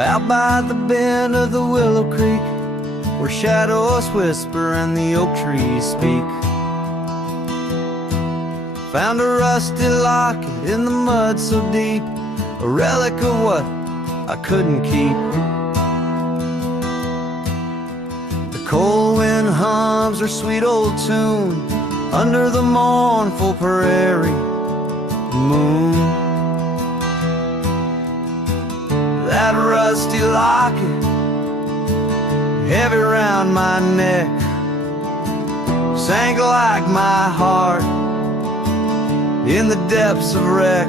out by the bend of the Willow Creek, where shadows whisper and the oak trees speak. Found a rusty locket in the mud so deep, a relic of what I couldn't keep. The cold wind hums her sweet old tune under the mournful prairie moon. That rusty locket, heavy round my neck, sank like my heart in the depths of wreck.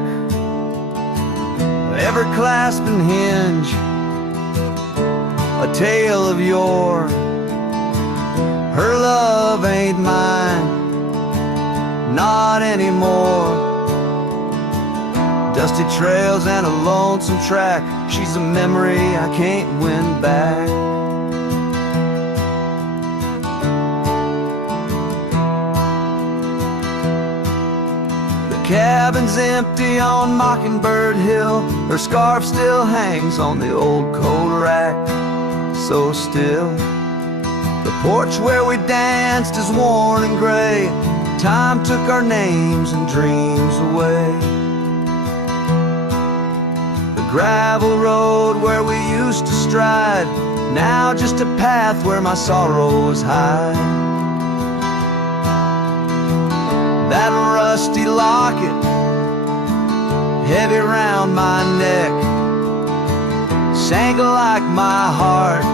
Ever clasping hinge, a tale of yore. Her love ain't mine, not anymore. Dusty trails and a lonesome track, she's a memory I can't win back. The cabin's empty on Mockingbird Hill, her scarf still hangs on the old coat rack, so still. The porch where we danced is worn and gray, time took our names and dreams away. The gravel road where we used to stride, now just a path where my sorrows hide. That rusty locket, heavy round my neck, sank like my heart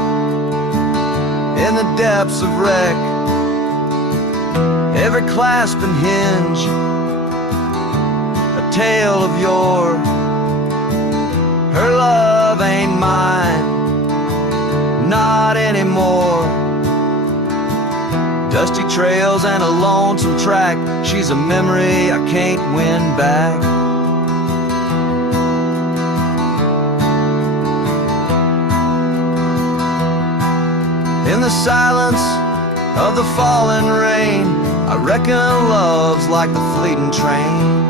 in the depths of wreck. Every clasp and hinge, a tale of yore. Her love ain't mine, not anymore. Dusty trails and a lonesome track, she's a memory I can't win back. In the silence of the falling rain, I reckon love's like the fleeting train.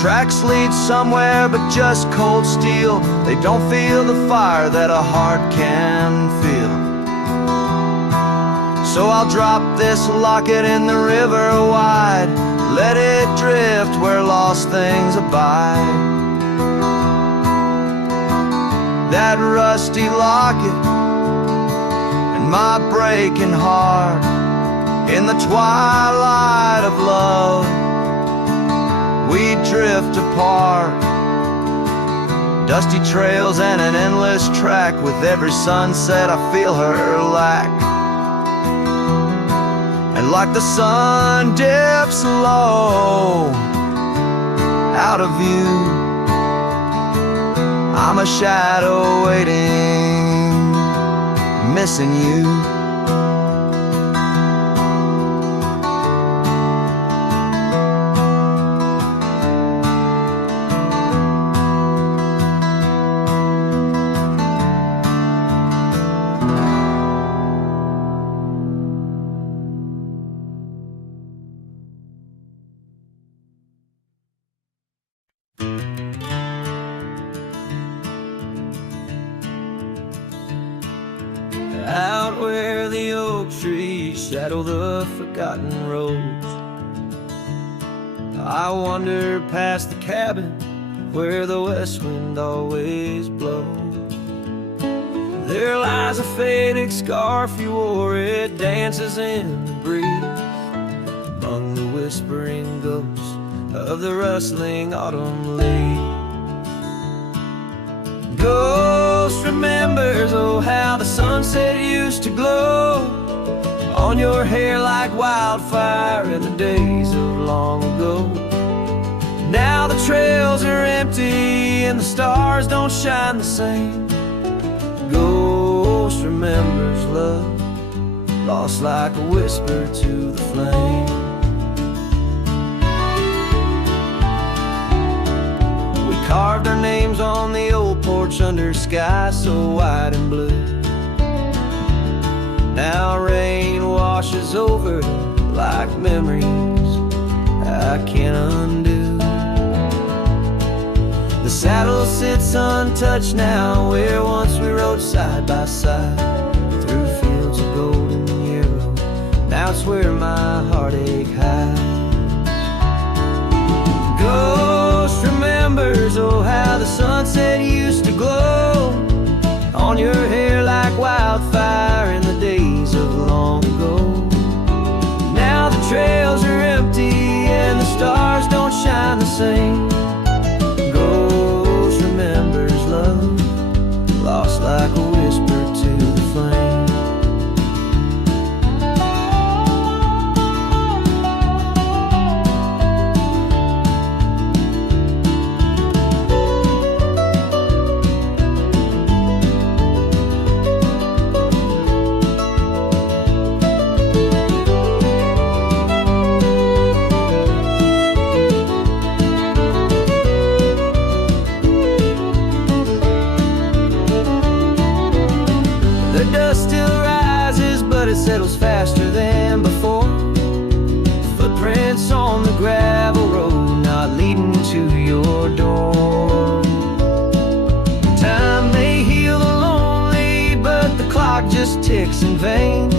Tracks lead somewhere but just cold steel, they don't feel the fire that a heart can feel. So I'll drop this locket in the river wide, let it drift where lost things abide. That rusty locket and my breaking heart, in the twilight of love we drift apart. Dusty trails and an endless track, with every sunset I feel her lack. And like the sun dips low out of view, I'm a shadow waiting, missing you. Out where the oak trees shadow the forgotten roads, I wander past the cabin where the west wind always blows. There lies a faded scarf you wore, it dances in the breeze among the whispering ghosts of the rustling autumn leaves. Ghost remembers, oh how the sunset used to glow on your hair like wildfire in the days of long ago. Now the trails are empty and the stars don't shine the same. Ghost remembers love, lost like a whisper to the flame. Carved our names on the old porch under sky so wide and blue. Now rain washes over like memories I can't undo. The saddle sits untouched now, where once we rode side by side through fields of golden yarrow. Now it's where my heartache hides. Ghost remembers, oh, how the sunset used to glow on your hair like wildfire in the days of long ago. Now the trails are empty and the stars don't shine the same. Ghost remembers love, lost like a whisper to the flame. Settles faster than before. Footprints on the gravel road, not leading to your door. Time may heal the lonely, but the clock just ticks in vain,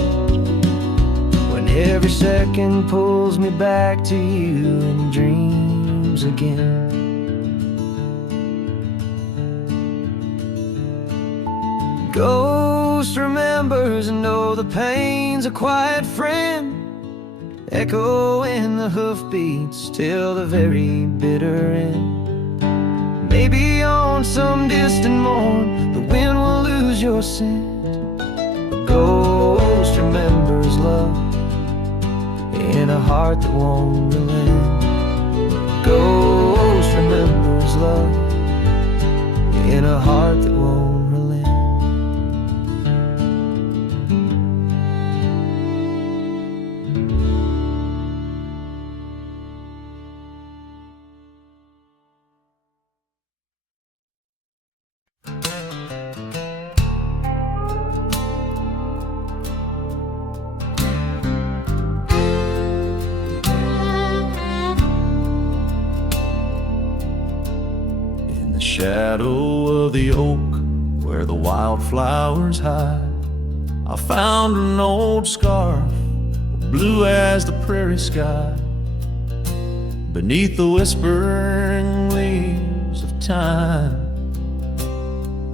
when every second pulls me back to you in dreams again. Ghost remembers, and oh, the pain's a quiet friend, echo in the hoofbeats till the very bitter end. Maybe on some distant morn the wind will lose your scent. A ghost remembers love in a heart that won't relent. Ghost remembers love in a heart that won't relent. Shadow of the oak where the wildflowers hide, I found an old scarf, blue as the prairie sky. Beneath the whispering leaves of time,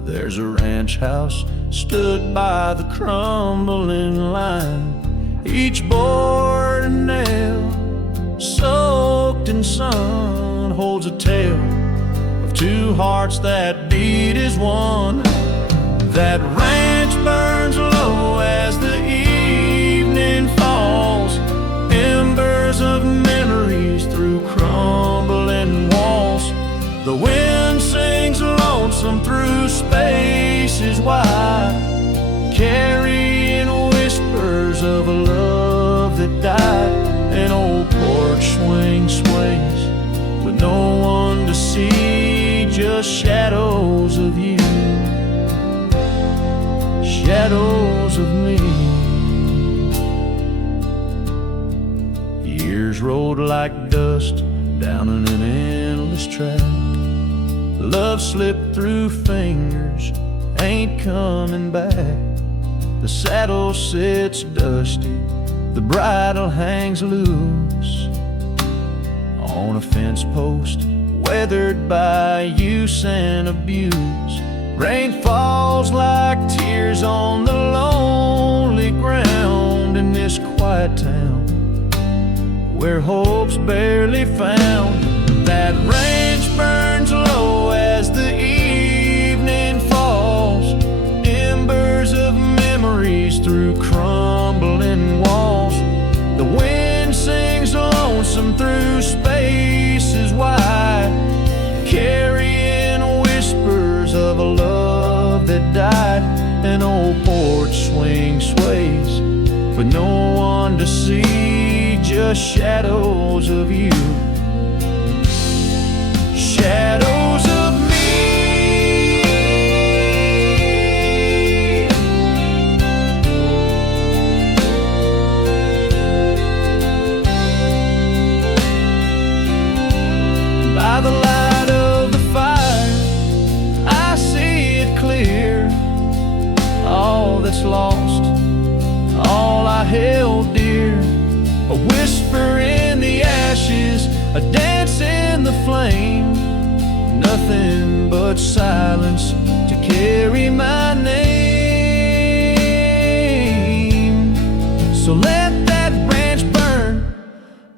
there's a ranch house stood by the crumbling line. Each board and nail soaked in sun holds a tale, two hearts that beat as one. That ranch burns low as the evening falls, embers of memories through crumbling walls. The wind sings lonesome through spaces wide, carrying whispers of a love that died. An old porch swing sways with no one to see, just shadows of you, shadows of me. Years rolled like dust down in an endless track. Love slipped through fingers, ain't coming back. The saddle sits dusty, the bridle hangs loose on a fence post, weathered by use and abuse. Rain falls like tears on the lonely ground in this quiet town where hope's barely found. That ranch burns low as the evening falls, embers of memories through crumbling walls. The wind sings lonesome through spaces wide, carrying whispers of a love that died. An old porch swing sways with no one to see, just shadows of you, shadows of me. By the light of the fire, held dear, a whisper in the ashes, a dance in the flame, nothing but silence to carry my name. So let that branch burn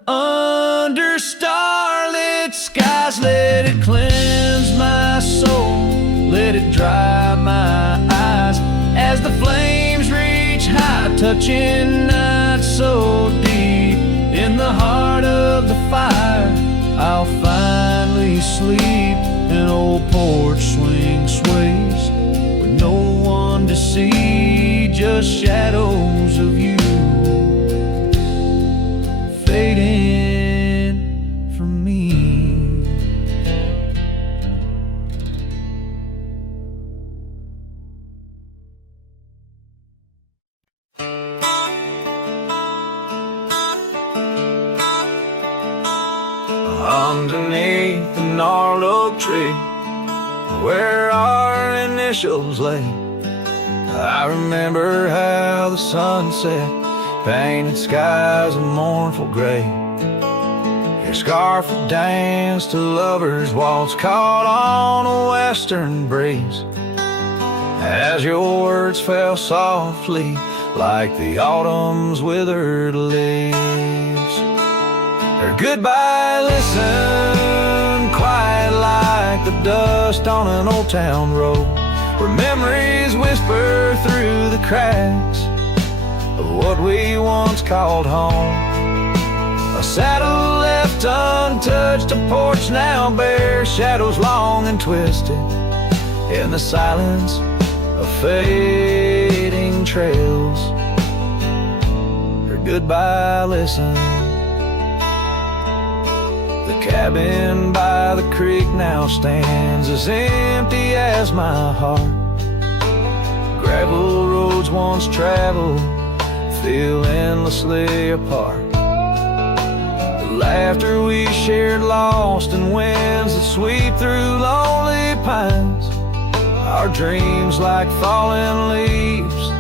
under starlit skies, let it cleanse my soul, let it dry my eyes as the flames reach high, touching night so deep. In the heart of the fire, I'll finally sleep. An old porch swing sways with no one to see, just shadows of you fading from me. Underneath the gnarled oak tree, where our initials lay, I remember how the sunset painted skies a mournful gray. Your scarf would dance to lovers' waltz caught on a western breeze, as your words fell softly like the autumn's withered leaves. Or goodbye, listen, quiet like the dust on an old town road, where memories whisper through the cracks of what we once called home. A saddle left untouched, a porch now bare, shadows long and twisted in the silence of fading trails. Or goodbye, listen, the cabin by the creek now stands as empty as my heart. Gravel roads once traveled feel endlessly apart. The laughter we shared lost in winds that sweep through lonely pines. Our dreams like fallen leaves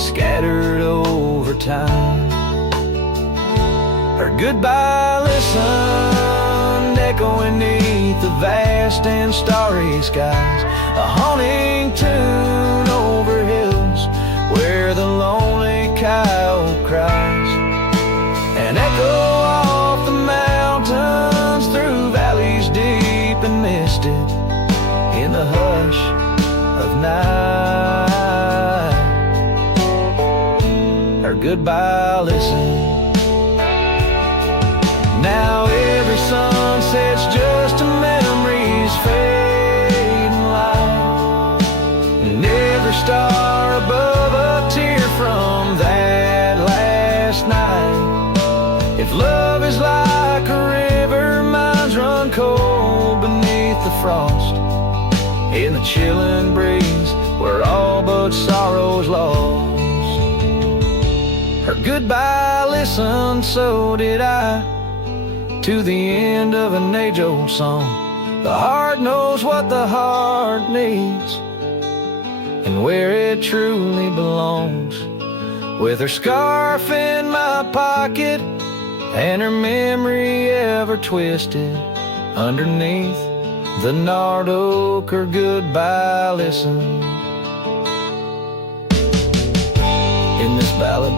scattered over time. Or goodbye, listen, echoing beneath the vast and starry skies, a haunting tune over hills where the lonely coyote cries, an echo off the mountains through valleys deep and misted in the hush of night. Or goodbye, listen, now every sunset's just a memory's fading light, and every star above a tear from that last night. If love is like a river, mine's run cold beneath the frost, in the chilling breeze where all but sorrow's lost. Or goodbye, listen, so did I, to the end of an age-old song. The heart knows what the heart needs and where it truly belongs. With her scarf in my pocket and her memory ever twisted underneath the gnarled oak. Or goodbye, listen. In this ballad,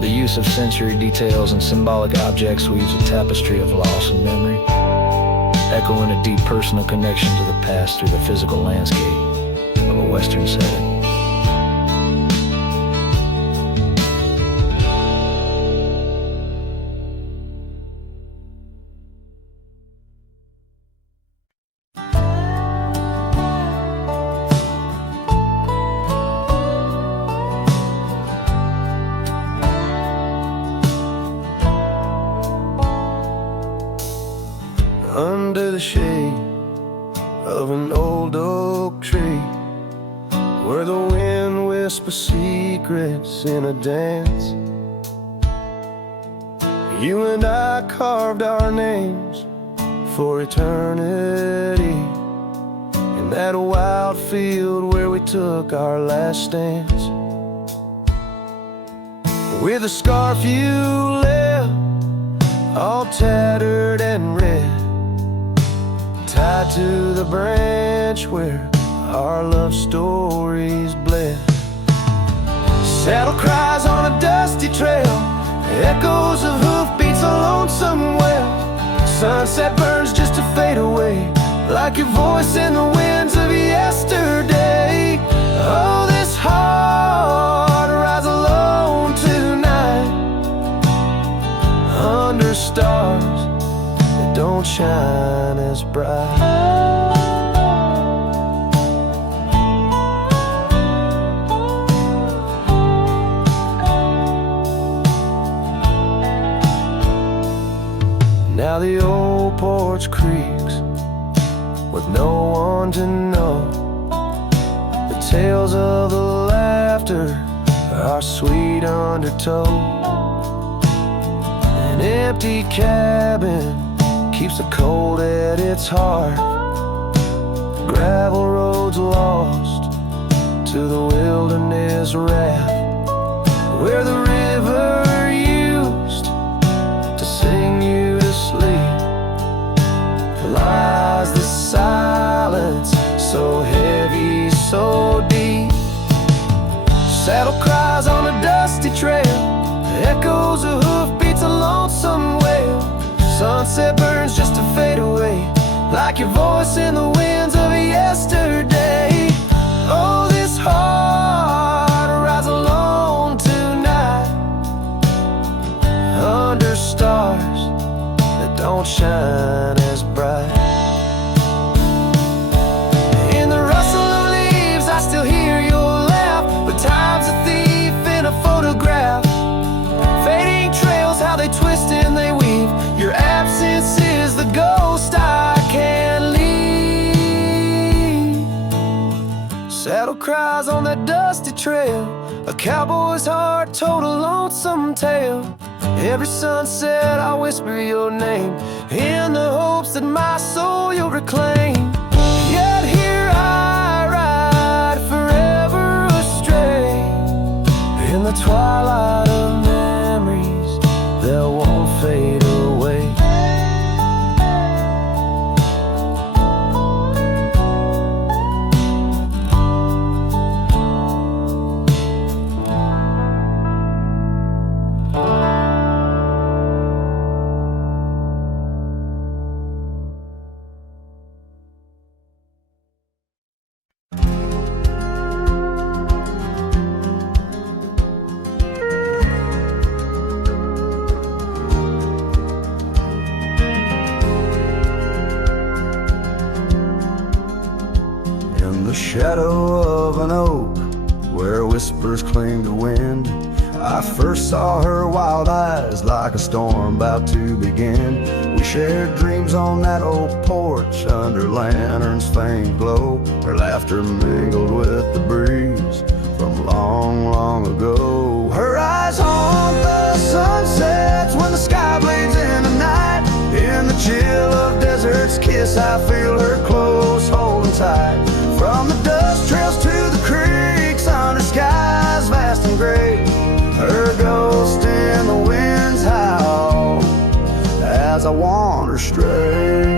the use of sensory details and symbolic objects weaves a tapestry of loss and memory, echoing a deep personal connection to the past through the physical landscape of a Western setting. Under the shade of an old oak tree, where the wind whispers secrets in a dance, you and I carved our names for eternity, in that wild field where we took our last stance. with a scarf you left, all tattered and red, tied to the branch where our love stories bled. Saddle cries on a dusty trail, echoes of hoofbeats, a lonesome wail. Sunset burns just to fade away, like your voice in the winds of yesterday. Oh, this heart rides alone tonight, under stars that don't shine as bright. Now the old porch creaks with no one to know. The tales of the laughter are sweet undertow. An empty cabin keeps the cold at its heart. Gravel roads lost to the wilderness raft, where the river used to sing you to sleep. Lies the silence, so heavy, so deep. Saddle cries on a dusty trail, echoes of hoofbeats, a lonesome wail. Sunset burns just to fade away, like your voice in the winds of yesterday. Oh, this heart rides alone tonight, under stars that don't shine as bright. In the rustle of leaves I still hear your laugh, but time's a thief in a photograph. Fading trails, how they twist and they weave. Your absence is the ghost I can't leave. Saddle cries on that dusty trail, a cowboy's heart told a lonesome tale. Every sunset I whisper your name, in the hopes that my soul you'll reclaim. Yet here I ride forever astray, in the twilight of memories that won't fade away. Shadow of an oak, where whispers cling to wind, I first saw her wild eyes like a storm about to begin. We shared dreams on that old porch under lanterns' faint glow. Her laughter mingled with the breeze from long, long ago. Her eyes haunt the sunsets when the sky bleeds in the night. In the chill of desert's kiss I feel her close, holding tight. From the dust trails to the creeks, under skies vast and gray, her ghost in the winds howl as I wander stray.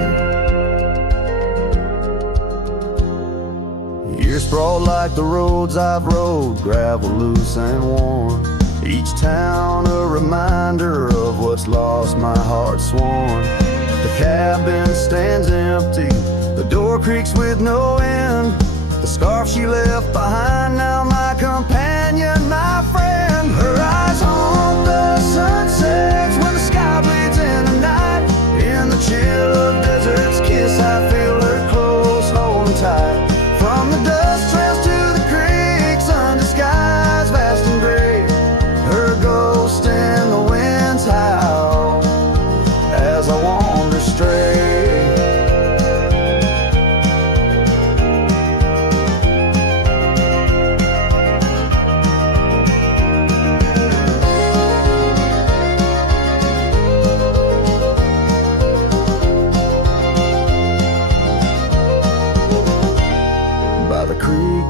Years sprawled like the roads I've rode, gravel loose and worn. Each town a reminder of what's lost, my heart sworn. The cabin stands empty, the door creaks with no end. The scarf she left behind, now my companion, my friend. Her eyes haunt the sunsets when the sky bleeds in the night. In the chill of desert's kiss I feel her close, holding tight. From the dust trails to the creeks, under skies vast and gray, her ghost in the winds howl as I wander stray.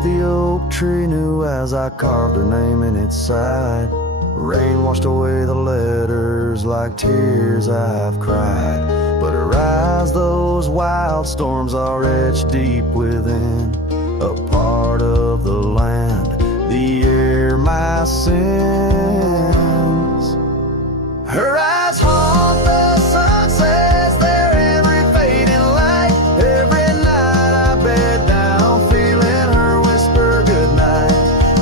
The oak tree knew as I carved her name in its side. Rain washed away the letters like tears I've cried, but her eyes, those wild storms are etched deep within, a part of the land, the air, my sins. Her eyes haunt the sunsets, their every fading light. Every night I bed down, feeling her whisper goodnight.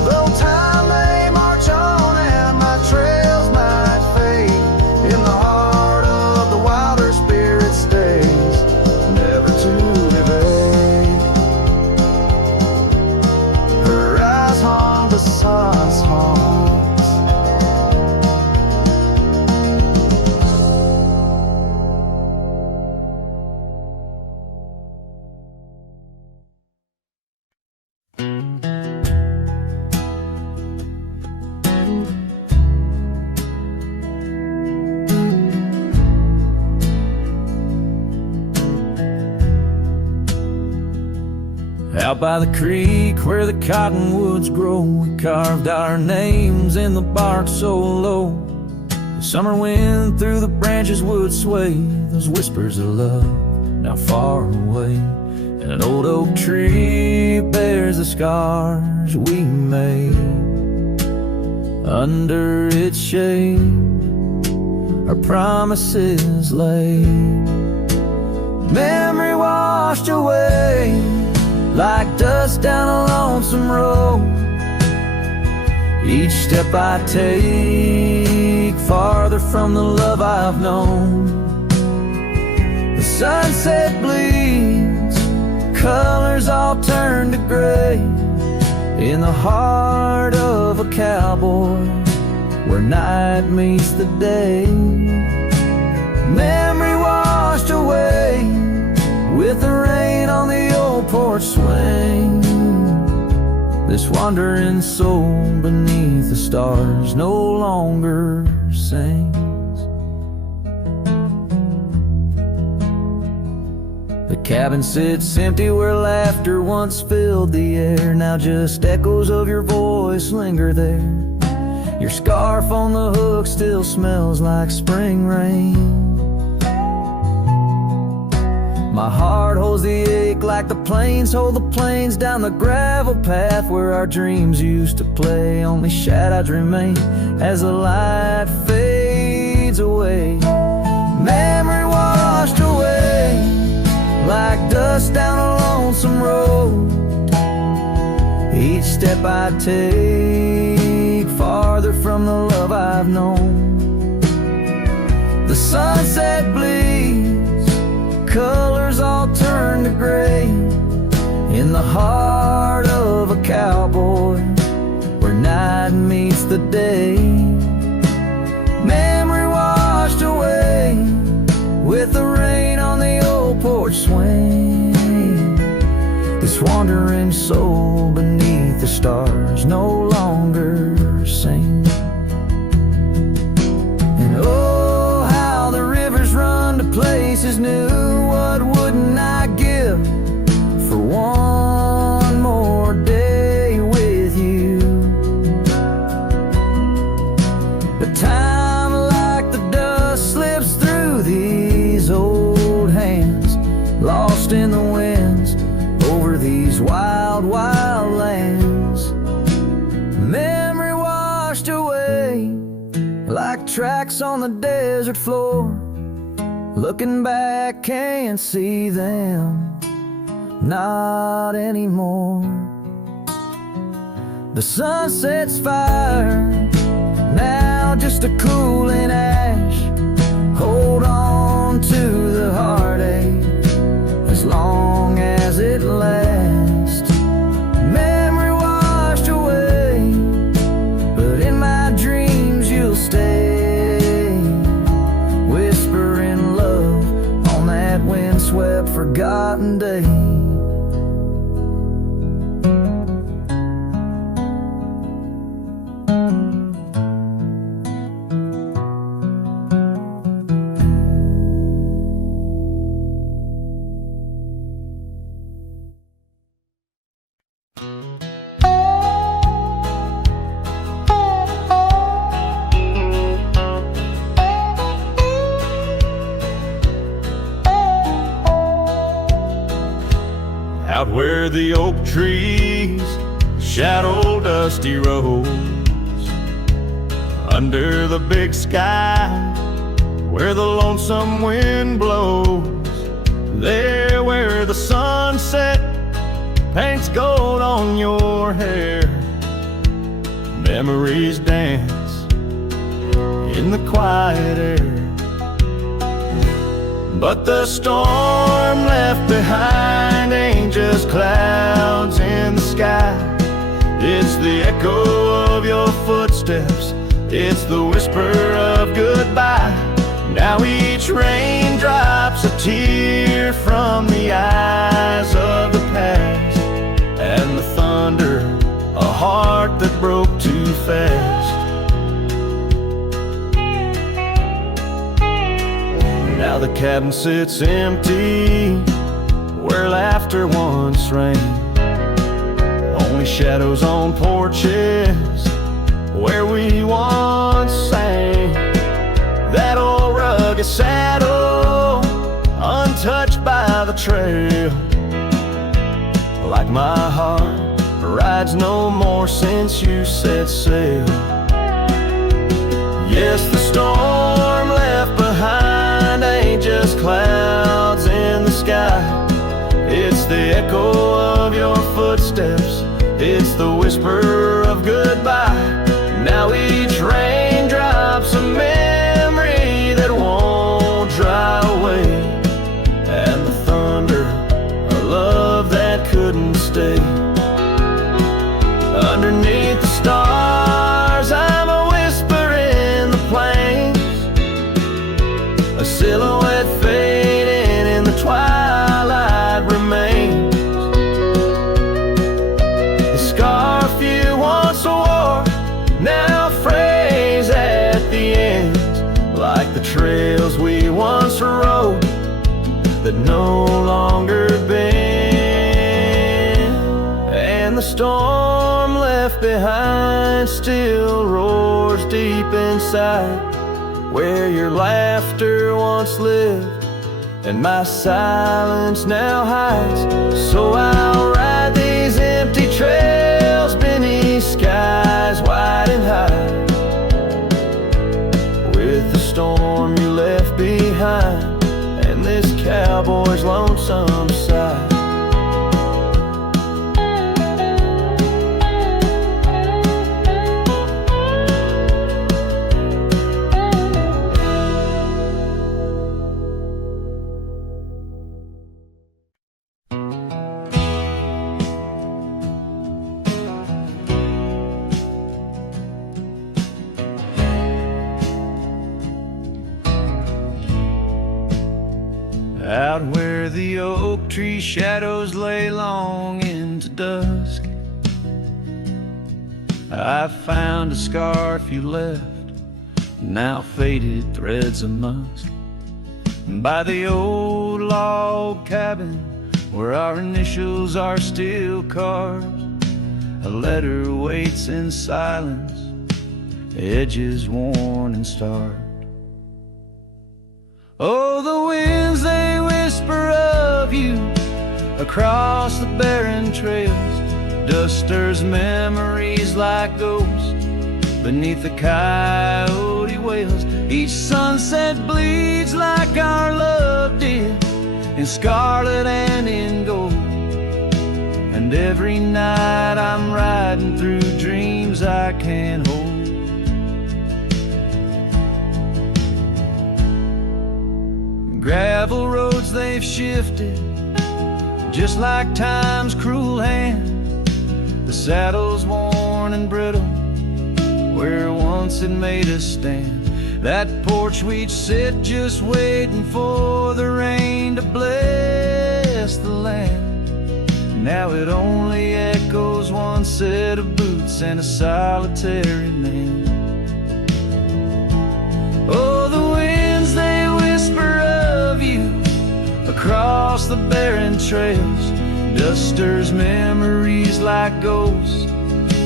Though time may march on and my trails might fade, in the heart of the wild her spirit stays, never to evade. Her eyes haunt the sun's haunts. Out by the creek where the cottonwoods grow, we carved our names in the bark so low. The summer wind through the branches would sway those whispers of love now far away. And an old oak tree bears the scars we made. Under its shade our promises lay. Memory washed away like dust down a lonesome road. Each step I take farther from the love I've known. The sunset bleeds, colors all turn to gray, in the heart of a cowboy where night meets the day. Memory washed away with the rain on the old porch swing. This wandering soul beneath the stars no longer sings. The cabin sits empty where laughter once filled the air. Now just echoes of your voice linger there. Your scarf on the hook still smells like spring rain. My heart holds the ache like the plains hold the plains down the gravel path where our dreams used to play. Only shadows remain as the light fades away. Memory washed away like dust down a lonesome road. Each step I take farther from the love I've known. The sunset bleeds, colors all turn to gray, in the heart of a cowboy where night meets the day. Memory washed away with the rain on the old porch swing. This wandering soul beneath the stars no longer sings. And oh, how the rivers run to places new. What wouldn't I give for one more day with you? But time like the dust slips through these old hands, lost in the winds over these wild, wild lands. Memory washed away like tracks on the desert floor. Looking back, can't see them, not anymore. The sunset's fire, now just a cooling ash. Hold on to the heartache as long as it lasts. Memory washed away, but in my dreams you'll stay. Whispering love on that windswept forgotten day. Out where the oak trees shadow dusty roads, under the big sky where the lonesome wind blows, there where the sunset paints gold on your hair, memories dance in the quiet air. But the storm left behind ain't just clouds in the sky. It's the echo of your footsteps, it's the whisper of goodbye. Now each raindrop's a tear from the eyes of the past, and the thunder, a heart that broke too fast. Now the cabin sits empty where laughter once rang, only shadows on porches where we once sang. That old rugged saddle, untouched by the trail, like my heart rides no more since you set sail. Yes, the storm left behind ain't just clouds in the sky. It's the echo of your footsteps, it's the whisper of goodbye. Now each raindrop's a memory that won't dry away, and the thunder, a love that couldn't stay. Underneath the stars, I'm a whisper in the plains, a silhouette fading in the twilight remains. The scarf you once wore now frays at the ends, like the trails we once rode that no longer bend. And the storm left behind still roars deep inside, where your laughter once lived and my silence now hides. So I'll ride these empty trails beneath skies wide and high, with the storm you left behind and this cowboy's lonesome sigh. Out where the oak tree shadows lay long into dusk, I found a scarf you left, now faded threads of musk, by the old log cabin where our initials are still carved. A letter waits in silence, edges worn and starved. Oh, the winds, they whisper of you across the barren trails. Dust stirs memories like ghosts beneath the coyote wails. Each sunset bleeds like our love did, in scarlet and in gold. And every night I'm riding through dreams I can't hold. Gravel roads, they've shifted just like time's cruel hand. The saddle's worn and brittle where once it made us stand. That porch we'd sit just waiting for the rain to bless the land. Now it only echoes one set of boots and a solitary man. Oh, the winds, they whisper of you across the barren trails. Dust stirs memories like ghosts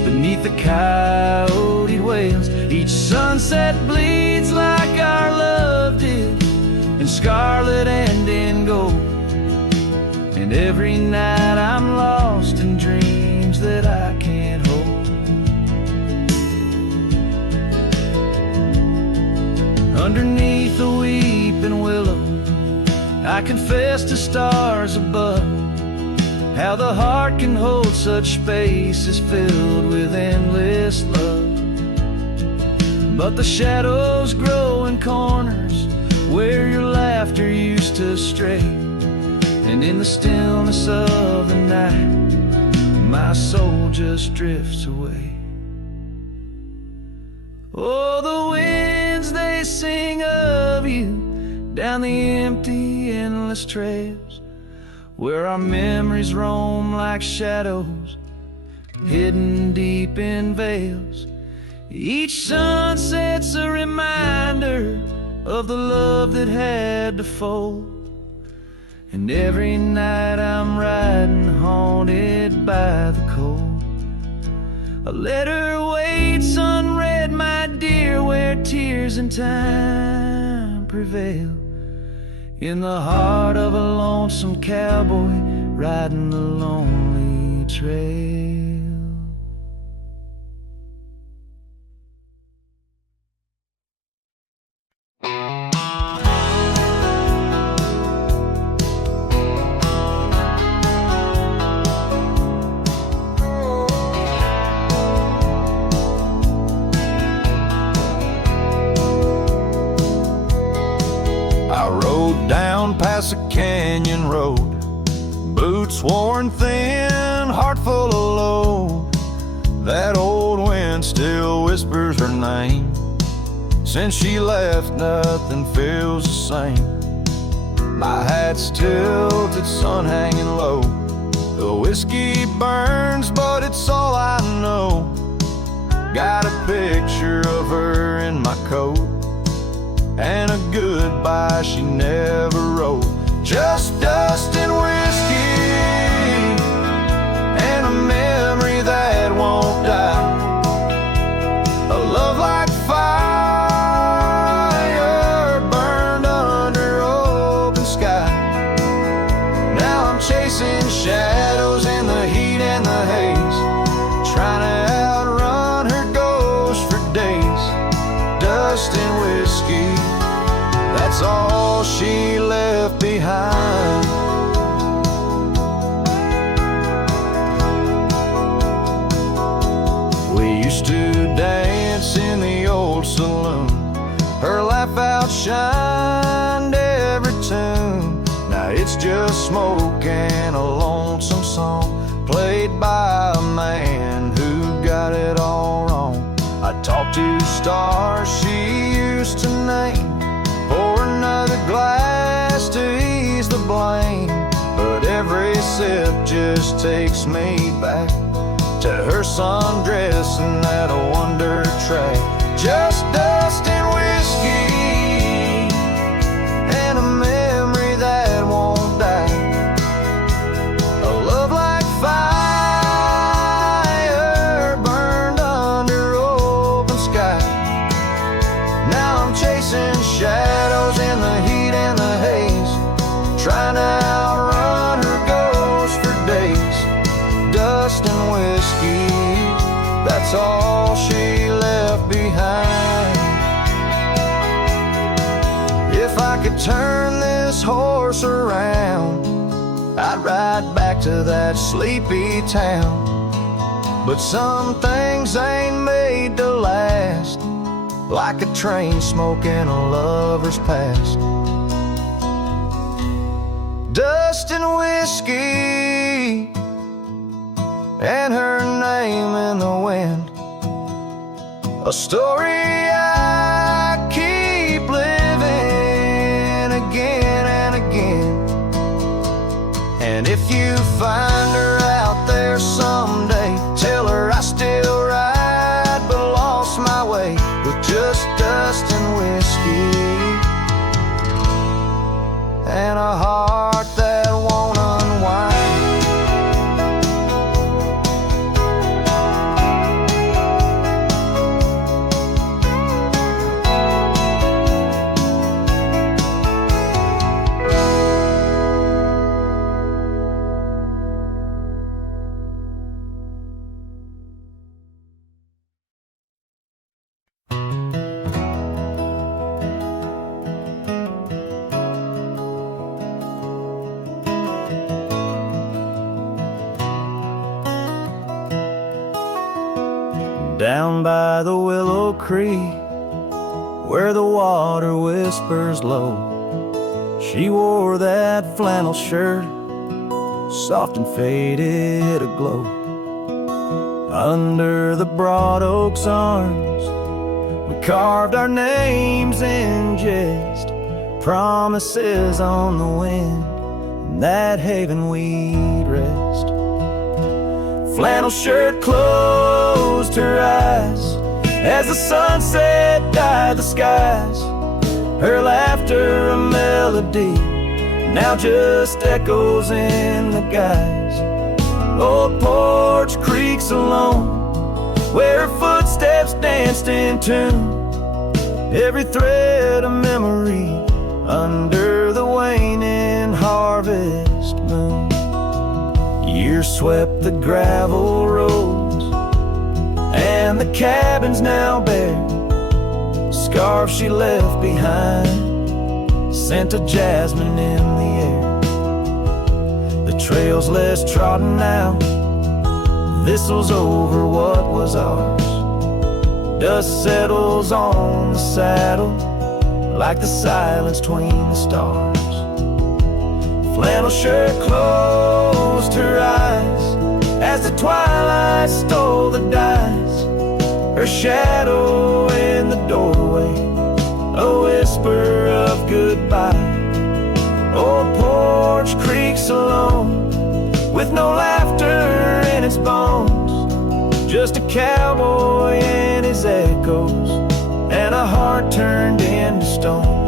beneath the coyote wails. Each sunset bleeds like our love did, in scarlet and in gold. And every night I'm Underneath a weeping willow, I confess to stars above how the heart can hold such spaces filled with endless love. But the shadows grow in corners where your laughter used to stray, and in the stillness of the night, my soul just drifts away. Oh, the winds, they sing of you down the empty, endless trails, where our memories roam like shadows, hidden deep in veils. Each sunset's a reminder of the love that had to fold, and every night I'm riding haunted by the cold. A letter waits unread, my dear, where tears and time prevail, in the heart of a lonesome cowboy riding the lonely trail. Down past a canyon road, boots worn thin, heart full of load. That old wind still whispers her name. Since she left, nothing feels the same. My hat's tilted, sun hanging low. The whiskey burns, but it's all I know. Got a picture of her in my coat, and a goodbye she never wrote. Just dust and whiskey, and a memory that won't die. A love like fire burned under open sky. Now I'm chasing shadows in the heat and the haze, trying to outrun her ghost for days. Dust and whiskey, that's all she left behind. We used to dance in the old saloon. Her laugh outshined every tune. Now it's just smoke and a lonesome song, played by a man who got it all wrong. I talked to stars she used to name, pour another glass to ease the blame, but every sip just takes me back to her sundress and that wonder track. Just dust and whiskey, and a memory that won't die. A love like fire burned under open sky. Now I'm chasing shadows in the heat and the haze, trying to outrun her ghost for days. Dust and whiskey, that's all she left behind. If I could turn this horse around, I'd ride back to that sleepy town. But some things ain't made to last, like a train smoke in a lover's past. Dust and whiskey, and her name in the wind. A story I keep living again and again. And if you find her out there someday, tell her I still ride but lost my way, with just dust and whiskey, and a heart that won't unwind. down by the Willow Creek, where the water whispers low. She wore that flannel shirt, soft and faded aglow. Under the broad oak's arms, we carved our names in jest, promises on the wind, in that haven we'd rest. Flannel shirt closed her eyes as the sunset dyed the skies. Her laughter a melody, now just echoes in the guise. Old porch creaks alone, where her footsteps danced in tune. Every thread a memory under the waning harvest moon. Years swept the gravel roads, and the cabin's now bare. Scarf she left behind, scent of jasmine in the air. The trail's less trodden now, thistle's over what was ours. Dust settles on the saddle, like the silence between the stars. Flannel shirt closed her eyes as the twilight stole the dice. Her shadow in the doorway, a whisper of goodbye. Old porch creaks alone, with no laughter in its bones. Just a cowboy and his echoes, and a heart turned into stone.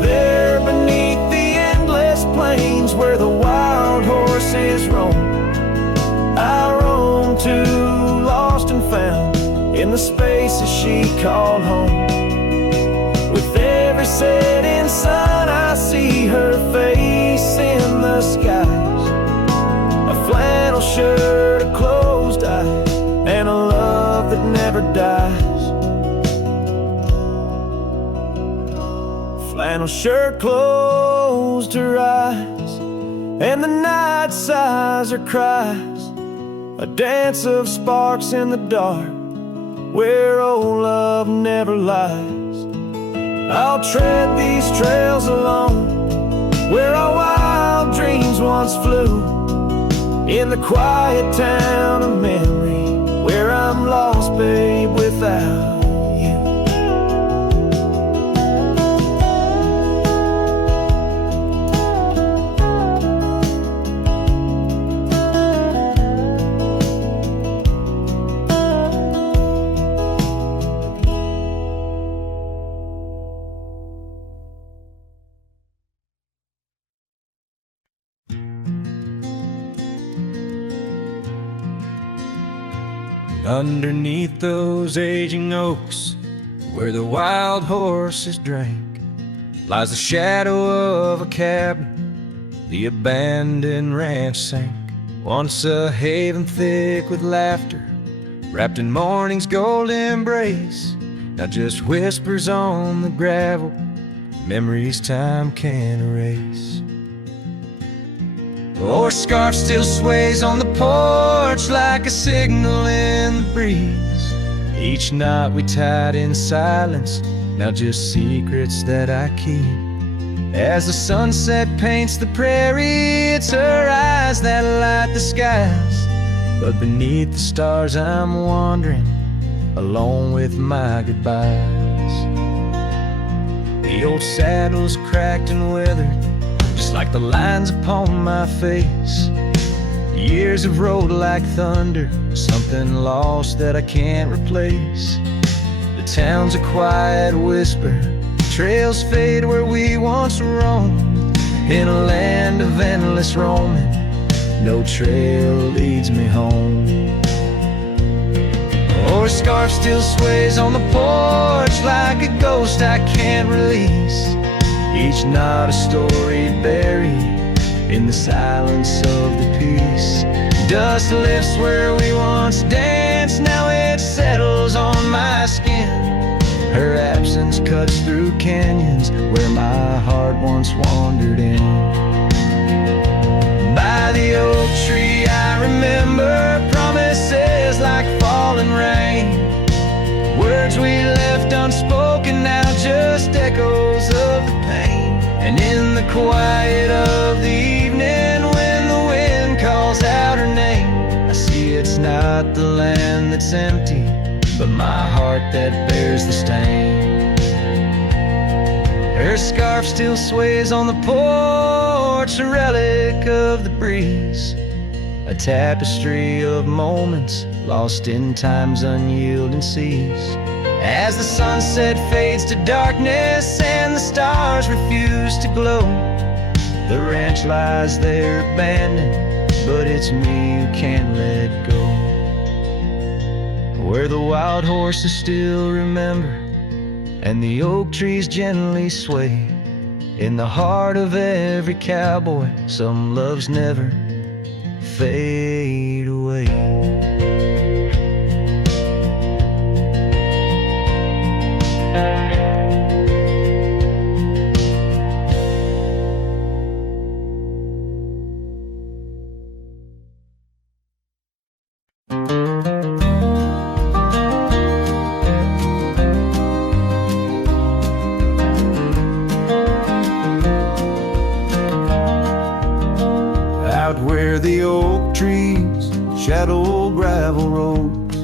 There beneath the endless plains, where the wild horses roam, I roam to, lost and found, in the spaces she called home. With every setting sun, I see her face in the skies. A flannel shirt, a closed eye, and a love that never dies. Flannel shirt closed her eyes, and the night sighs her cries. A dance of sparks in the dark, where old love never lies. I'll tread these trails alone, where our wild dreams once flew. In the quiet town of memory, where I'm lost, babe, without you. Underneath those aging oaks, where the wild horses drank, lies the shadow of a cabin, the abandoned ranch Sank. Once a haven thick with laughter, wrapped in morning's gold embrace, now just whispers on the gravel, memories time can't erase. Or scarf still sways on the porch like a signal in the breeze. Each knot we tied in silence, now just secrets that I keep. As the sunset paints the prairie, it's her eyes that light the skies. But beneath the stars I'm wandering, alone with my goodbyes. The old saddle's cracked and weathered, just like the lines upon my face. Years have rolled like thunder, something lost that I can't replace. The town's a quiet whisper, trails fade where we once roamed. In a land of endless roaming, no trail leads me home. Or a scarf still sways on the porch like a ghost I can't release. Each knot a story buried in the silence of the peace. Dust lifts where we once danced, now it settles on my skin. Her absence cuts through canyons where my heart once wandered in. By the oak tree I remember, promise quiet of the evening, when the wind calls out her name, I see it's not the land that's empty, but my heart that bears the stain. Her scarf still sways on the porch, a relic of the breeze, a tapestry of moments lost in time's unyielding seas. As the sunset fades to darkness and the stars refuse to glow, the ranch lies there abandoned, but it's me who can't let go. Where the wild horses still remember and the oak trees gently sway, in the heart of every cowboy some loves never fade away. Out where the oak trees shadow gravel roads,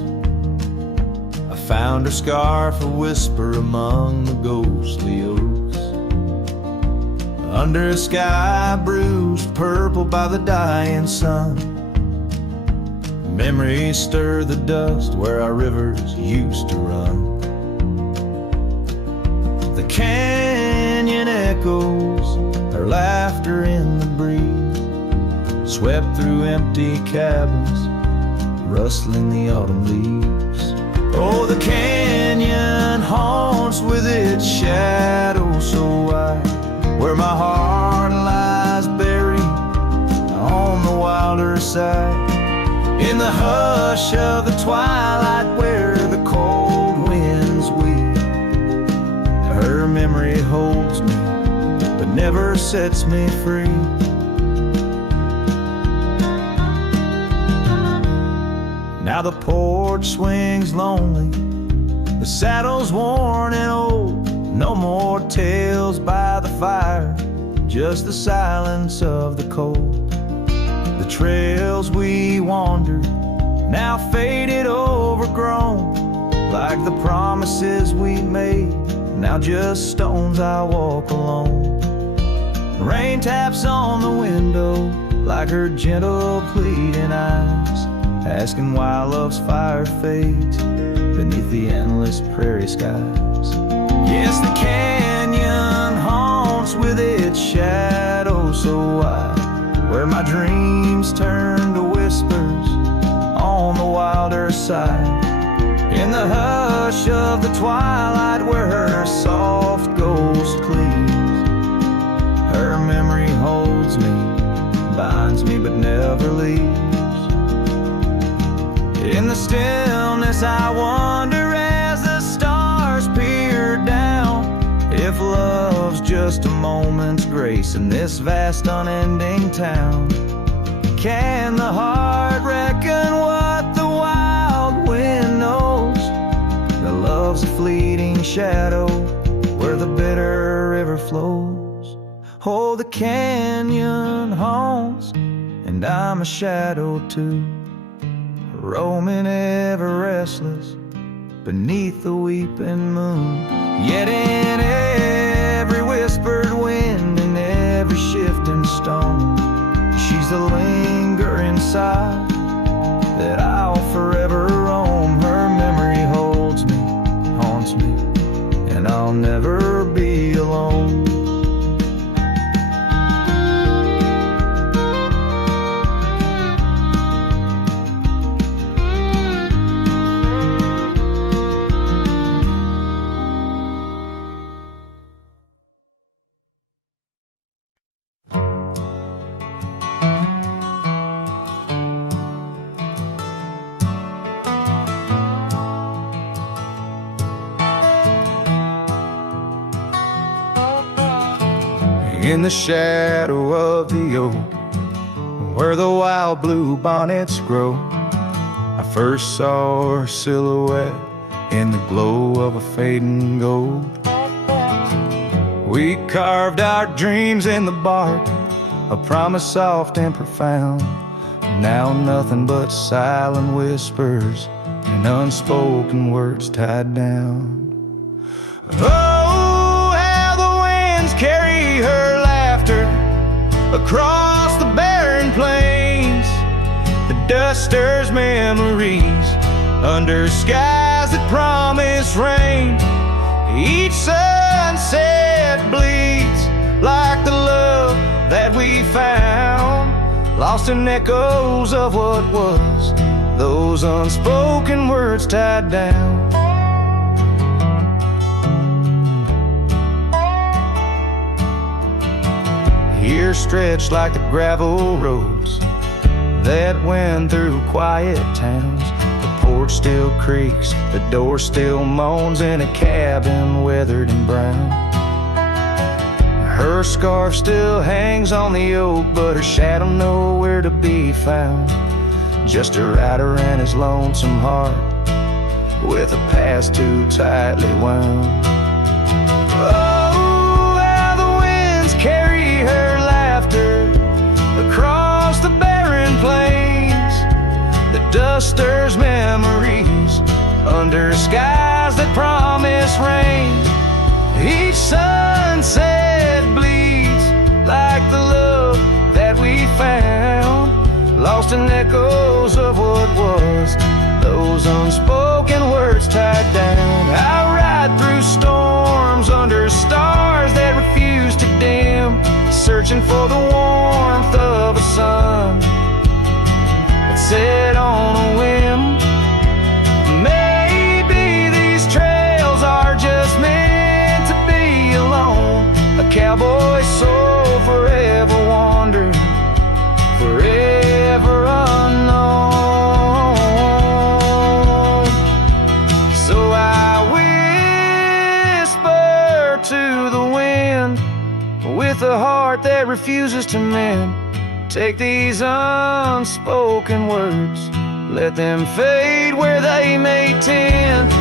I found her scarf a whisper among the ghostly oaks. Under a sky bruised purple by the dying sun, memories stir the dust where our rivers used to run. The canyon echoes, her laughter in the breeze, swept through empty cabins, rustling the autumn leaves. Oh, the canyon haunts with its shadow so wide, where my heart lies buried on the wilder side. In the hush of the twilight where the cold winds weep, her memory holds me but never sets me free. Now the porch swings lonely, the saddle's worn and old, no more tales by the fire, just the silence of the cold. The trails we wandered, now faded, overgrown, like the promises we made, now just stones I walk alone. Rain taps on the window like her gentle pleading eyes, asking why love's fire fades beneath the endless prairie skies. Yes, the canyon haunts with its shadow so wide, where my dreams turn to whispers on the wilder side. In the hush of the twilight where her soft ghost cleaves, her memory holds me, binds me but never leaves. In the stillness I wonder as the stars peer down, if love's just a moment's grace in this vast unending town. Can the heart reckon what the wild wind knows? That love's a fleeting shadow where the bitter river flows. Oh, the canyon haunts, and I'm a shadow too, roaming ever restless beneath the weeping moon. Yet in every whispered wind and every shifting stone, she's the lingering sigh that I'll forever roam. Her memory holds me, haunts me, and I'll never be alone. In the shadow of the oak, where the wild blue bonnets grow, I first saw her silhouette in the glow of a fading gold. We carved our dreams in the bark, a promise soft and profound. Now nothing but silent whispers and unspoken words tied down. Oh, how the winds carry her laughter across the barren plains. The dust stirs memories under skies that promise rain. Each sunset bleeds like the love that we found, lost in echoes of what was, those unspoken words tied down. Here stretched like the gravel roads that went through quiet towns. The porch still creaks, the door still moans in a cabin weathered and brown. Her scarf still hangs on the oak, but her shadow nowhere to be found. Just a rider and his lonesome heart, with a past too tightly wound. Oh, how the winds carry her laughter across the barren plains. The dust stirs memories under skies that promise rain. Each sunset bleeds like the love that we found, lost in echoes of what was, those unspoken words tied down. I ride through storms under stars that refuse to dim, searching for the warmth of a sun that set on a whim. Maybe these trails are just meant to be alone. A cowboy's soul forever wandered, forever unknown. So I whisper to the wind with a heart that refuses to mend. Take these unspoken words, let them fade where they may tend.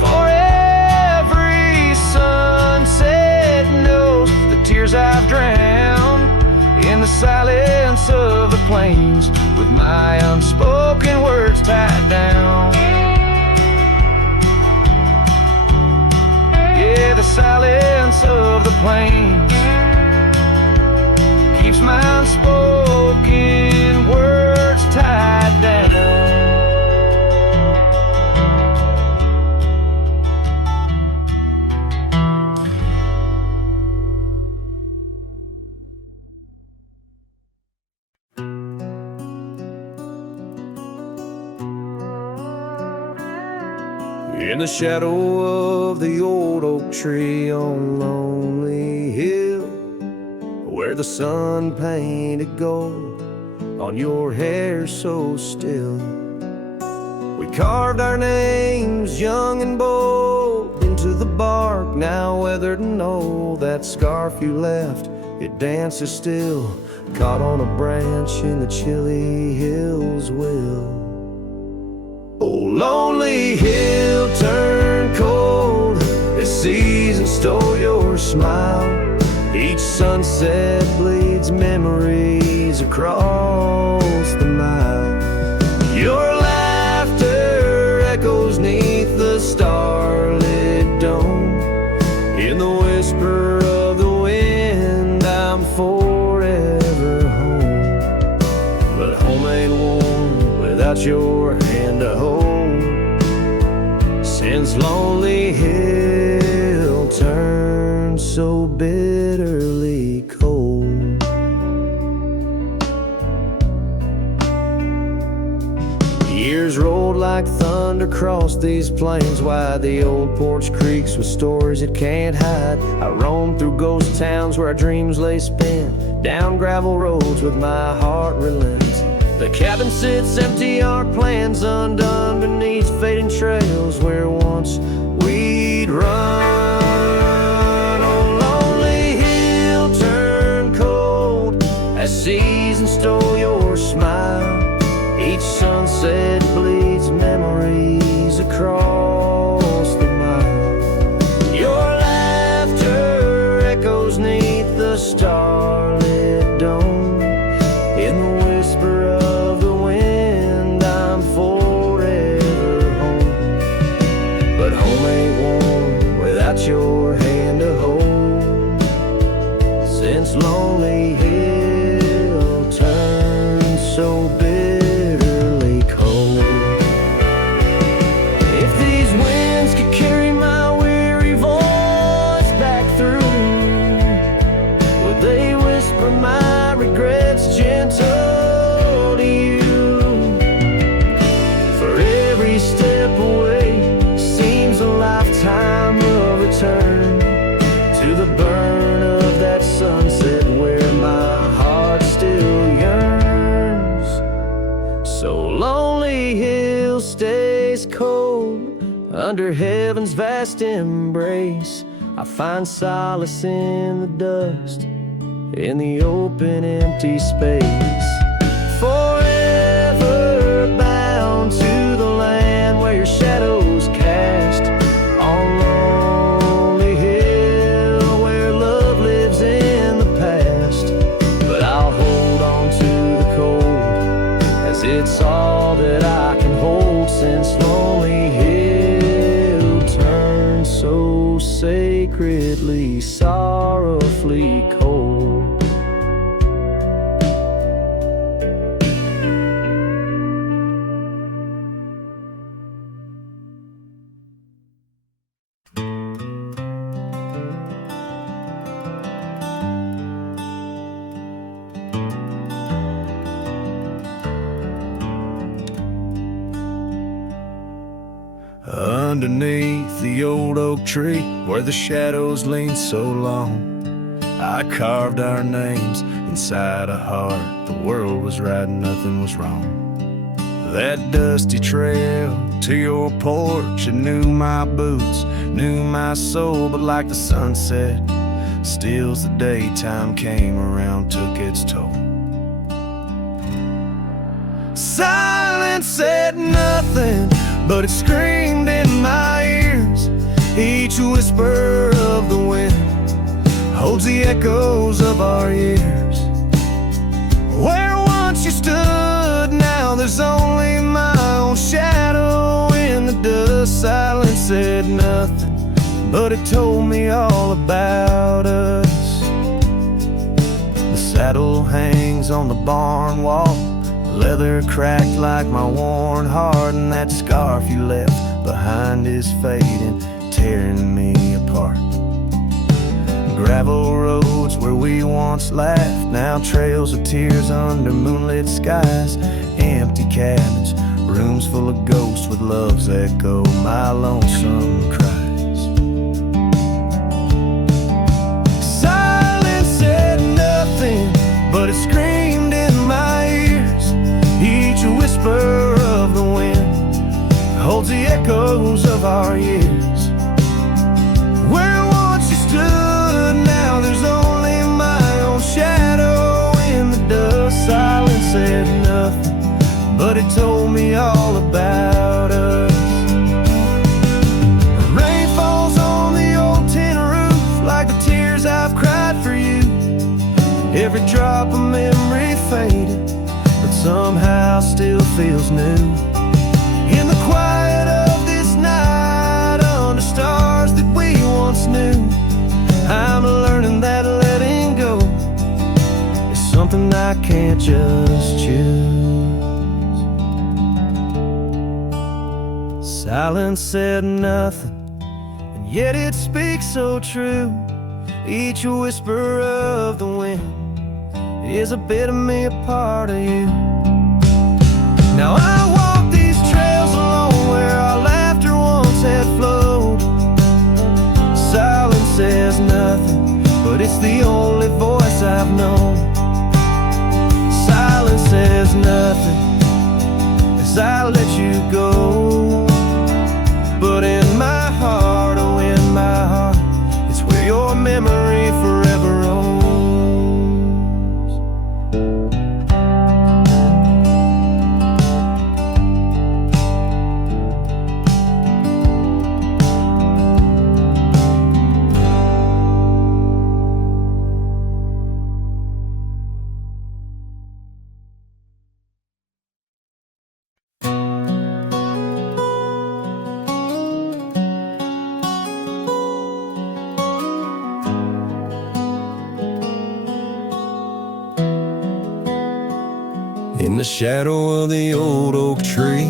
For every sunset knows the tears I've drowned in the silence of the plains, with my unspoken words tied down. Yeah, the silence of the plains keeps my unspoken words tied down. In the shadow of the old oak tree on Lonely Hill, where the sun painted gold on your hair so still, we carved our names young and bold into the bark, now weathered and old. That scarf you left, it dances still, caught on a branch in the chilly hills will. Oh, lonely hill turned cold as season stole your smile. Each sunset bleeds memories across the mile. Your laughter echoes neath the starlit dome. In the whisper of the wind, I'm forever home. But home ain't warm without your hand to hold. Since Lonely Hill turned so bitterly cold. Years rolled like thunder across these plains, wide the old porch creaks with stories it can't hide. I roamed through ghost towns where our dreams lay spent, down gravel roads with my heart relents. The cabin sits empty, our plans undone beneath fading trails where once we'd run. Oh, lonely hill turned cold as season stole your smile. Each sunset bleeds memories across the mile. Your laughter starlit dome. In the whisper of the wind, I'm forever home. But home ain't warm without your hand to hold. Since Lonely Hill turned so bitterly cold. If these winds could carry my weary voice back through, would they whisper my regrets gentle to you? For every step away seems a lifetime of return to the burn of that sunset where my heart still yearns. So Lonely Hill stays cold under heaven's vast embrace. I find solace in the dust, in the open empty space. Forever bound to the land where your shadows cast on Lonely Hill, where love lives in the past. But I'll hold on to the cold, as it's all that I can hold, since Lonely Hill turned so sacredly, sorrowfully cold. Underneath the old oak tree where the shadows lean so long, I carved our names inside a heart. The world was right and nothing was wrong. That dusty trail to your porch, it knew my boots, knew my soul. But like the sunset steals the daytime came around, took its toll. Silence said nothing, but it screamed in my ears. Each whisper of the wind holds the echoes of our years. Where once you stood, now there's only my own shadow in the dust. Silence said nothing, but it told me all about us. The saddle hangs on the barn wall, leather cracked like my worn heart, and that scarf you left behind is fading, tearing me apart. Gravel roads where we once laughed, now trails of tears under moonlit skies. Empty cabins, rooms full of ghosts with love's echo, my lonesome cries. Silence said nothing, but it screamed in my ears. Each whisper of the wind holds the echoes of our years. Where once you stood, now there's only my own shadow in the dust. Silence said nothing, but it told me all about us. Rain falls on the old tin roof like the tears I've cried for you. Every drop of memory faded, but somehow still feels new. In the quiet of this night, under stars that we once knew, I'm learning that letting go is something I can't just choose. Silence said nothing, and yet it speaks so true. Each whisper of the wind is a bit of me, a part of you. Now I walk these trails alone where our laughter once had flowed. Silence says nothing, but it's the only voice I've known. Silence says nothing as I let you go. But in my heart, oh in my heart, it's where your memory forever owns. In the shadow of the old oak tree,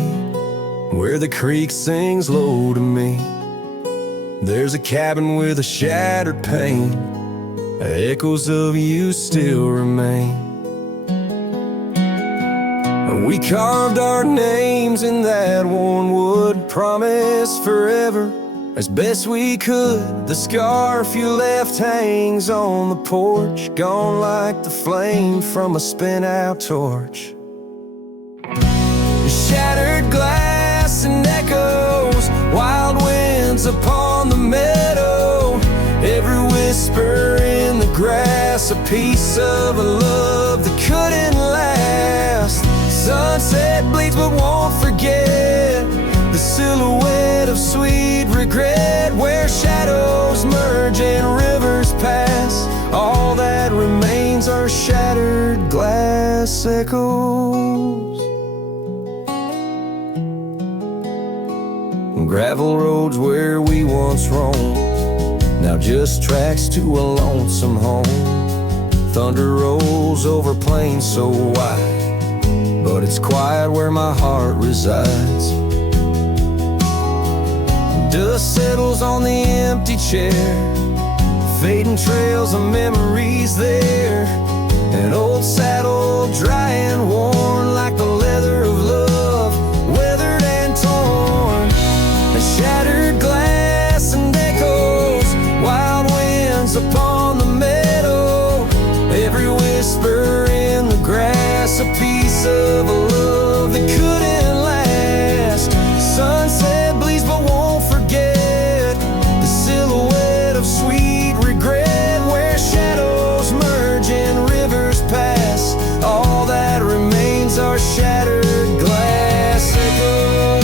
where the creek sings low to me, there's a cabin with a shattered pane. Echoes of you still remain. We carved our names in that worn wood, promised forever as best we could. The scarf you left hangs on the porch, gone like the flame from a spent-out torch. Shattered glass and echoes, wild winds upon the meadow, every whisper in the grass, a piece of a love that couldn't last. Sunset bleeds but won't forget the silhouette of sweet regret, where shadows merge and rivers pass. All that remains are shattered glass echoes. Gravel roads where we once roamed, now just tracks to a lonesome home. Thunder rolls over plains so wide, but it's quiet where my heart resides. Dust settles on the empty chair, fading trails of memories there. An old saddle dry and worn like the leather of love, weathered and torn. A shattered glass and echoes, wild winds upon the meadow, every whisper in the grass, a piece of a love that couldn't last. Sunset bleeds but won't forget the silhouette of sweet regret, where shadows merge and rivers pass. All that remains are shattered glass echoes.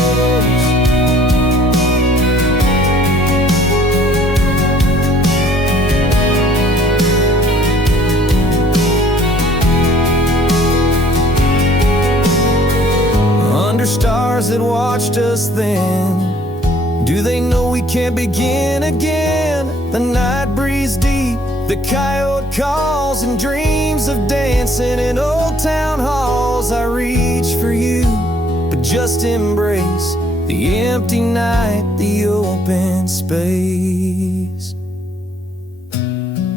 Under stars that watched us then, do they know we can't begin again? The night breeze deep, the coyote calls, and dreams of dancing in old town halls. I reach for you, but just embrace the empty night, the open space.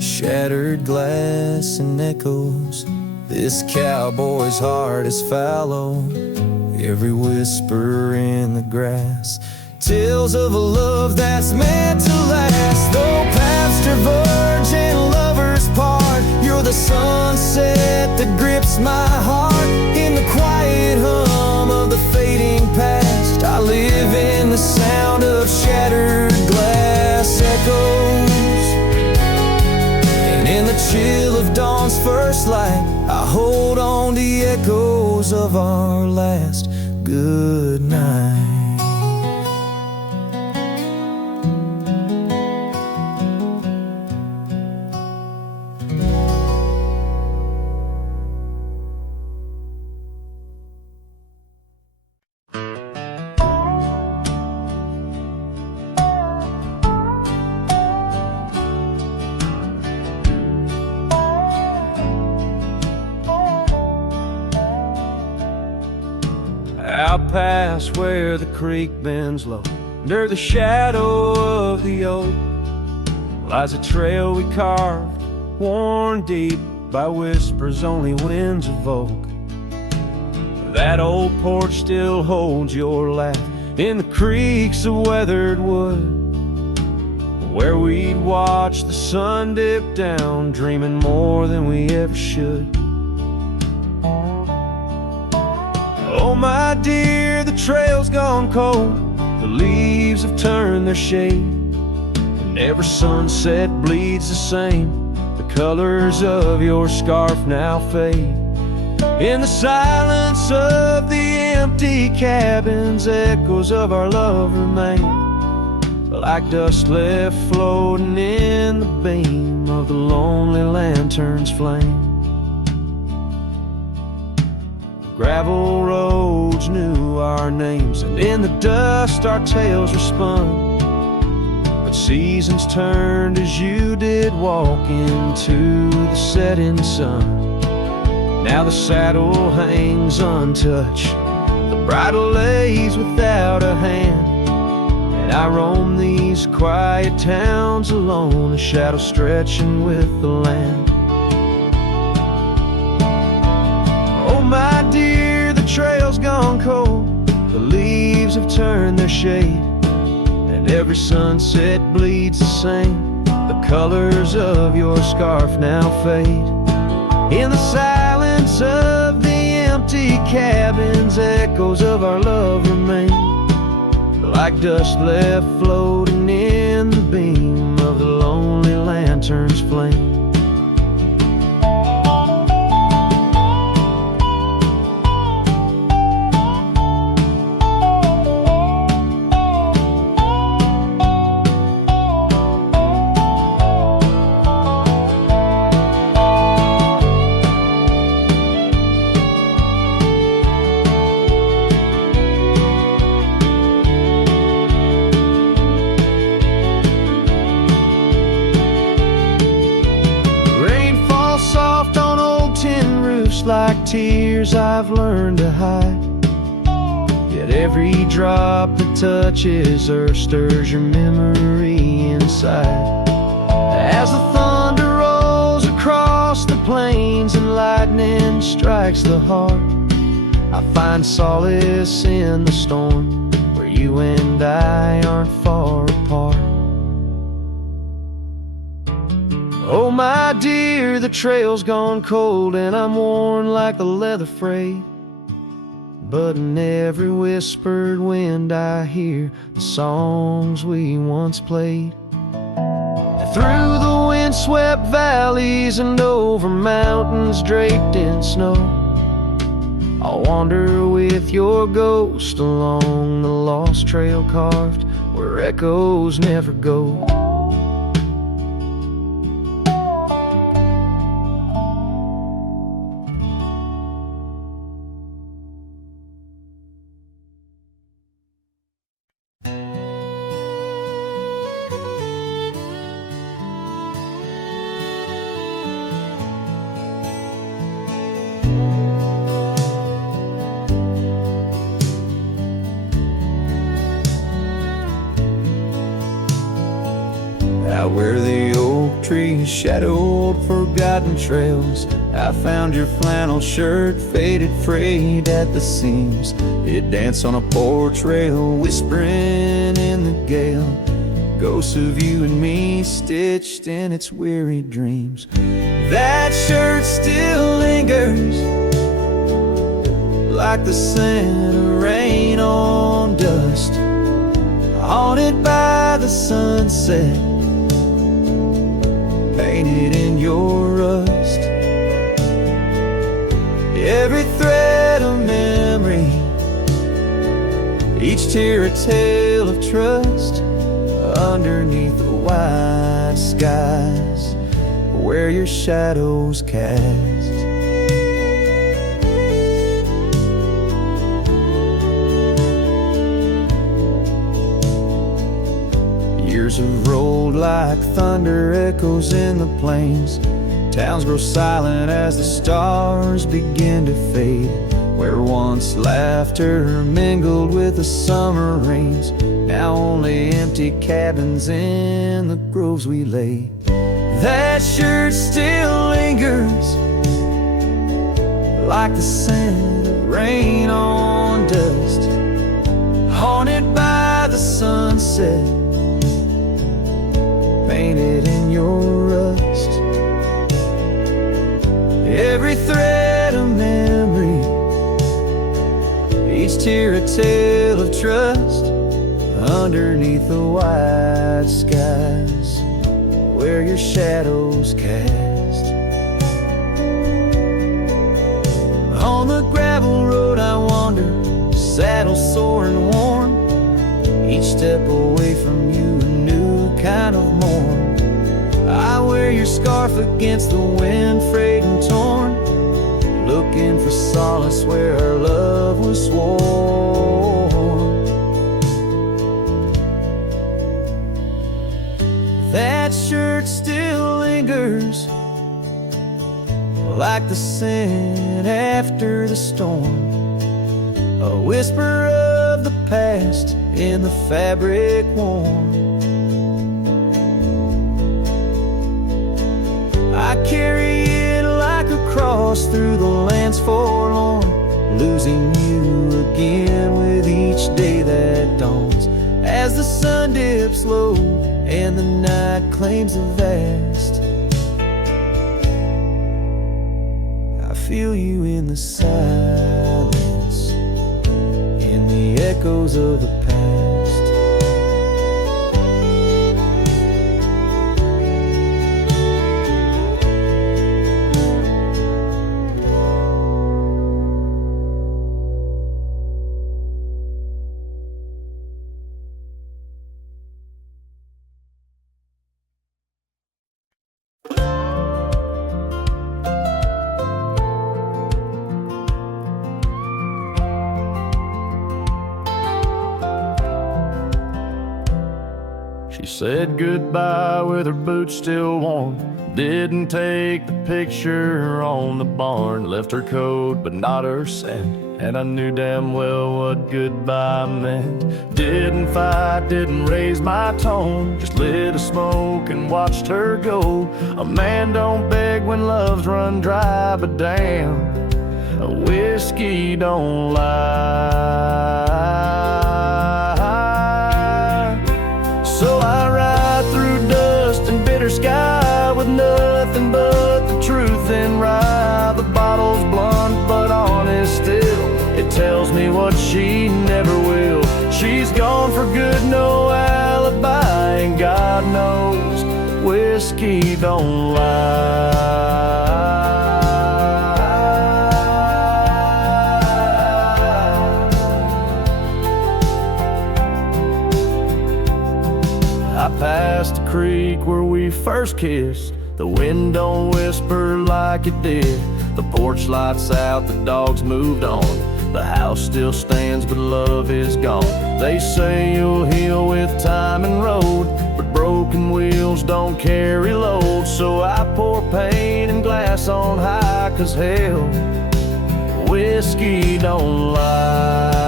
Shattered glass and echoes, this cowboy's heart is fallow, every whisper in the grass, tales of a love that's meant to last. Though paths diverge and lovers part, you're the sunset that grips my heart. In the quiet hum of the fading past, I live in the sound of shattered glass echoes. And in the chill of dawn's first light, I hold on to the echoes of our last good night. Out past where the creek bends low, under the shadow of the oak, lies a trail we carved, worn deep by whispers only winds evoke. That old porch still holds your laugh in the creaks of weathered wood, where we'd watch the sun dip down, dreaming more than we ever should. Oh my dear, the trail's gone cold, the leaves have turned their shade, and every sunset bleeds the same. The colors of your scarf now fade. In the silence of the empty cabins, echoes of our love remain, like dust left floating in the beam of the lonely lantern's flame. Gravel roads knew our names, and in the dust our tales were spun. But seasons turned as you did walk into the setting sun. Now the saddle hangs untouched, the bridle lays without a hand, and I roam these quiet towns alone, the shadow stretching with the land. Oh my dear, the trail's gone cold, the leaves have turned their shade, and every sunset bleeds the same. The colors of your scarf now fade. In the silence of the empty cabins, echoes of our love remain, like dust left floating in the beam of the lonely lantern's flame. Like tears I've learned to hide, yet every drop that touches earth stirs your memory inside. As the thunder rolls across the plains and lightning strikes the heart, I find solace in the storm, where you and I aren't far apart. Oh my dear, the trail's gone cold and I'm worn like the leather freight, but in every whispered wind I hear the songs we once played. And through the windswept valleys and over mountains draped in snow, I'll wander with your ghost along the lost trail carved where echoes never go. Out where the oak trees shadowed forgotten trails, I found your flannel shirt faded, frayed at the seams. It danced on a porch rail, whispering in the gale, ghosts of you and me stitched in its weary dreams. That shirt still lingers, like the scent of rain on dust, haunted by the sunset, painted in your rust. Every thread of memory, each tear a tale of trust, underneath the wide skies where your shadows cast. Years have rolled like thunder echoes in the plains. Towns grow silent as the stars begin to fade, where once laughter mingled with the summer rains, now only empty cabins in the groves we lay. That shirt still lingers, like the scent of rain on dust, haunted by the sunset, painted in your rust. Every thread a memory, each tear a tale of trust, underneath the wide skies where your shadows cast. On the gravel road I wander, saddle sore and worn, each step away from you a new kind of morn. I wear your scarf against the wind, frayed and torn, looking for solace where our love was sworn. That shirt still lingers, like the scent after the storm, a whisper of the past in the fabric warm. I carry it like a cross through the lands forlorn, losing you again with each day that dawns, as the sun dips low and the night claims the vast. I feel you in the silence, in the echoes of the past. She said goodbye with her boots still warm, didn't take the picture on the barn, left her coat but not her scent, and I knew damn well what goodbye meant. Didn't fight, didn't raise my tone, just lit a smoke and watched her go. A man don't beg when love's run dry, but damn, a whiskey don't lie. So I ride through dust and bitter sky with nothing but the truth in rye. The bottle's blunt but honest still, it tells me what she never will. She's gone for good, no alibi, and God knows whiskey don't lie. I passed the creek where we first kissed. The wind don't whisper like it did. The porch lights out, the dogs moved on. The house still stands, but love is gone. They say you'll heal with time and road, but broken wheels don't carry load. So I pour pain and glass on high, 'cause hell, whiskey don't lie.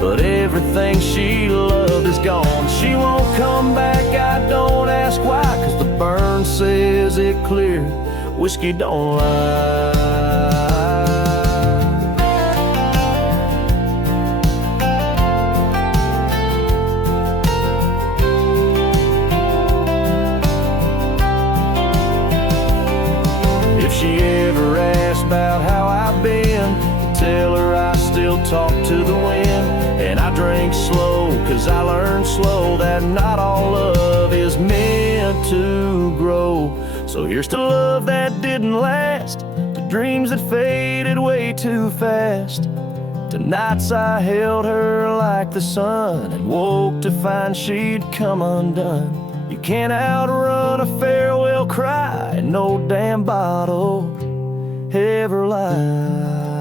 But everything she loved is gone. She won't come back, I don't ask why, 'cause the burn says it clear, whiskey don't lie. If she ever asks about how I've been, tell her I still talk to the wind. And I drink slow, 'cause I learned slow that not all love is meant to grow. So here's to love that didn't last, to dreams that faded way too fast, to nights I held her like the sun and woke to find she'd come undone. You can't outrun a farewell cry, and no damn bottle ever lies.